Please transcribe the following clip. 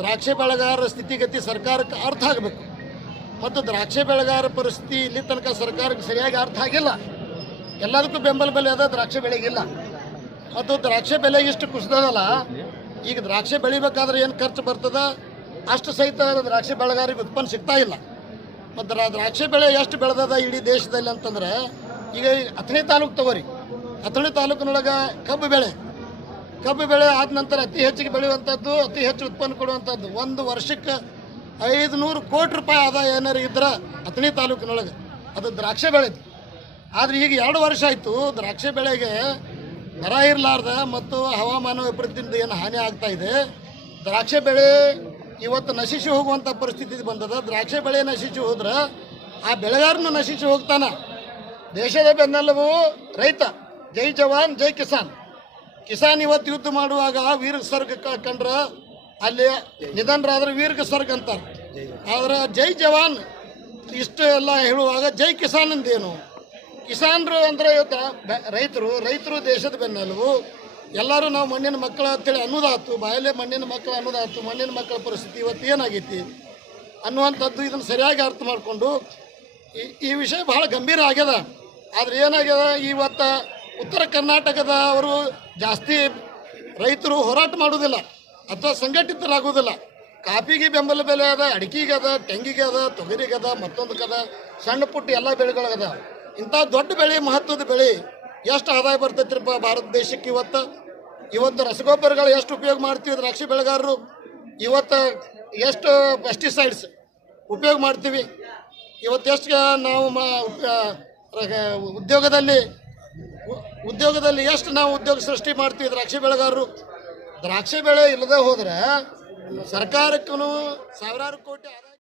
ದ್ರಾಕ್ಷಿ ಬೆಳೆಗಾರರ ಸ್ಥಿತಿಗತಿ ಸರ್ಕಾರಕ್ಕೆ ಅರ್ಥ ಆಗಬೇಕು. ಮತ್ತು ದ್ರಾಕ್ಷಿ ಬೆಳೆಗಾರ ಪರಿಸ್ಥಿತಿ ಇಲ್ಲಿ ತನಕ ಸರ್ಕಾರಕ್ಕೆ ಸರಿಯಾಗಿ ಅರ್ಥ ಆಗಿಲ್ಲ. ಎಲ್ಲದಕ್ಕೂ ಬೆಂಬಲ ಬೆಲೆ ಅದ, ದ್ರಾಕ್ಷಿ ಬೆಳೆಗಿಲ್ಲ. ಮತ್ತು ದ್ರಾಕ್ಷಿ ಬೆಲೆ ಇಷ್ಟು ಕುಸಿದದಲ್ಲ, ಈಗ ದ್ರಾಕ್ಷಿ ಬೆಳಿಬೇಕಾದ್ರೆ ಏನು ಖರ್ಚು ಬರ್ತದ? ಅಷ್ಟು ಸಹಿತ ದ್ರಾಕ್ಷಿ ಬೆಳೆಗಾರಿಗೆ ಉತ್ಪನ್ನ ಸಿಗ್ತಾ ಇಲ್ಲ. ಮತ್ತು ದ್ರಾ- ದ್ರಾಕ್ಷಿ ಬೆಳೆ ಎಷ್ಟು ಬೆಳೆದದ ಇಡೀ ದೇಶದಲ್ಲಿ ಅಂತಂದ್ರೆ, ಈಗ ಅಥಣಿ ತಾಲೂಕು ತಗೋರಿ. ಅಥಣಿ ತಾಲೂಕಿನೊಳಗೆ ಕಬ್ಬು ಬೆಳೆ. ಕಬ್ಬು ಬೆಳೆ ಆದ ನಂತರ ಅತಿ ಹೆಚ್ಚಿಗೆ ಬೆಳೆಯುವಂಥದ್ದು ಅತಿ ಹೆಚ್ಚು ಉತ್ಪನ್ನ ಕೊಡುವಂಥದ್ದು ಒಂದು ವರ್ಷಕ್ಕೆ ಐದು ನೂರು ಕೋಟಿ ರೂಪಾಯಿ ಆದಾಯ ಏನಾರು ಇದ್ರೆ ಅಥಣಿ ತಾಲೂಕಿನೊಳಗೆ. ಅದು ದ್ರಾಕ್ಷಿ ಬೆಳೆದು ಆದರೆ ಈಗ ಎರಡು ವರ್ಷ ಆಯಿತು, ದ್ರಾಕ್ಷಿ ಬೆಳೆಗೆ ದರ ಇರಲಾರ್ದ ಮತ್ತು ಹವಾಮಾನ ವೈಪರೀತ್ಯದಿಂದ ಏನು ಹಾನಿ ಆಗ್ತಾ ಇದೆ. ದ್ರಾಕ್ಷಿ ಬೆಳೆ ಇವತ್ತು ನಶಿಸಿ ಹೋಗುವಂಥ ಪರಿಸ್ಥಿತಿ ಬಂದದ. ದ್ರಾಕ್ಷಿ ಬೆಳೆ ನಶಿಸಿ ಹೋದ್ರೆ ಆ ಬೆಳೆಗಾರನು ನಶಿಸಿ ಹೋಗ್ತಾನೆ. ದೇಶದ ಬೆನ್ನೆಲುಬು ರೈತ. ಜೈ ಜವಾನ್, ಜೈ ಕಿಸಾನ್. ಕಿಸಾನ್ ಇವತ್ತು ಯುದ್ಧ ಮಾಡುವಾಗ ವೀರ ಸ್ವರ್ಗ ಕಂಡ್ರ ಅಲ್ಲಿ ನಿಧನರಾದ್ರೆ ವೀರ್ಗ ಸ್ವರ್ಗ ಅಂತಾರೆ. ಆದ್ರೆ ಜೈ ಜವಾನ್ ಇಷ್ಟು ಎಲ್ಲ ಹೇಳುವಾಗ ಜೈ ಕಿಸಾನ್ ಅಂದೇನು? ಕಿಸಾನ್ರು ಅಂದ್ರೆ ಇವತ್ತು ರೈತರು ರೈತರು ದೇಶದ ಬೆನ್ನೆಲುಬು. ಎಲ್ಲರೂ ನಾವು ಮಣ್ಣಿನ ಮಕ್ಕಳ ಅಂತೇಳಿ ಅನ್ನೋದಾತು, ಬಾಯಲ್ಲೇ ಮಣ್ಣಿನ ಮಕ್ಕಳು ಅನ್ನೋದಾಯ್ತು ಮಣ್ಣಿನ ಮಕ್ಕಳ ಪರಿಸ್ಥಿತಿ ಇವತ್ತು ಏನಾಗೈತಿ ಅನ್ನುವಂಥದ್ದು ಇದನ್ನು ಸರಿಯಾಗಿ ಅರ್ಥ ಮಾಡಿಕೊಂಡು ಈ ಈ ವಿಷಯ ಬಹಳ ಗಂಭೀರ ಆಗ್ಯದ. ಆದ್ರೆ ಏನಾಗ್ಯದ, ಇವತ್ತು ಉತ್ತರ ಕರ್ನಾಟಕದ ಅವರು ಜಾಸ್ತಿ ರೈತರು ಹೋರಾಟ ಮಾಡೋದಿಲ್ಲ ಅಥವಾ ಸಂಘಟಿತರಾಗುವುದಿಲ್ಲ. ಕಾಫಿಗೆ ಬೆಂಬಲ ಬೆಲೆ ಅದ, ಅಡಿಕೆಗೆ ಅದ, ತೆಂಗಿಗೆ ಅದ, ತೊಗರಿಗೆ ಅದ, ಮತ್ತೊಂದಕ್ಕೆ ಅದ, ಸಣ್ಣ ಪುಟ್ಟ ಎಲ್ಲ ಬೆಳೆಗಳದ ಇಂಥ ದೊಡ್ಡ ಬೆಳೆ, ಮಹತ್ವದ ಬೆಳೆ ಎಷ್ಟು ಆದಾಯ ಬರ್ತೈತ್ರಿಪ್ಪ ಭಾರತ ದೇಶಕ್ಕೆ ಇವತ್ತು? ಇವತ್ತು ರಸಗೊಬ್ಬರಗಳು ಎಷ್ಟು ಉಪಯೋಗ ಮಾಡ್ತೀವಿ ದ್ರಾಕ್ಷಿ ಬೆಳೆಗಾರರು ಇವತ್ತು ಎಷ್ಟು ಪೆಸ್ಟಿಸೈಡ್ಸ್ ಉಪಯೋಗ ಮಾಡ್ತೀವಿ? ಇವತ್ತು ಎಷ್ಟು ನಾವು ಉದ್ಯೋಗದಲ್ಲಿ ಉದ್ಯೋಗದಲ್ಲಿ ಎಷ್ಟು ನಾವು ಉದ್ಯೋಗ ಸೃಷ್ಟಿ ಮಾಡ್ತೀವಿ, ದ್ರಾಕ್ಷಿ ಬೆಳೆಗಾರರು? ದ್ರಾಕ್ಷಿ ಬೆಳೆ ಇಲ್ಲದೆ ಹೋದ್ರೆ ಸರ್ಕಾರಕ್ಕೂ ಸಾವಿರಾರು ಕೋಟಿ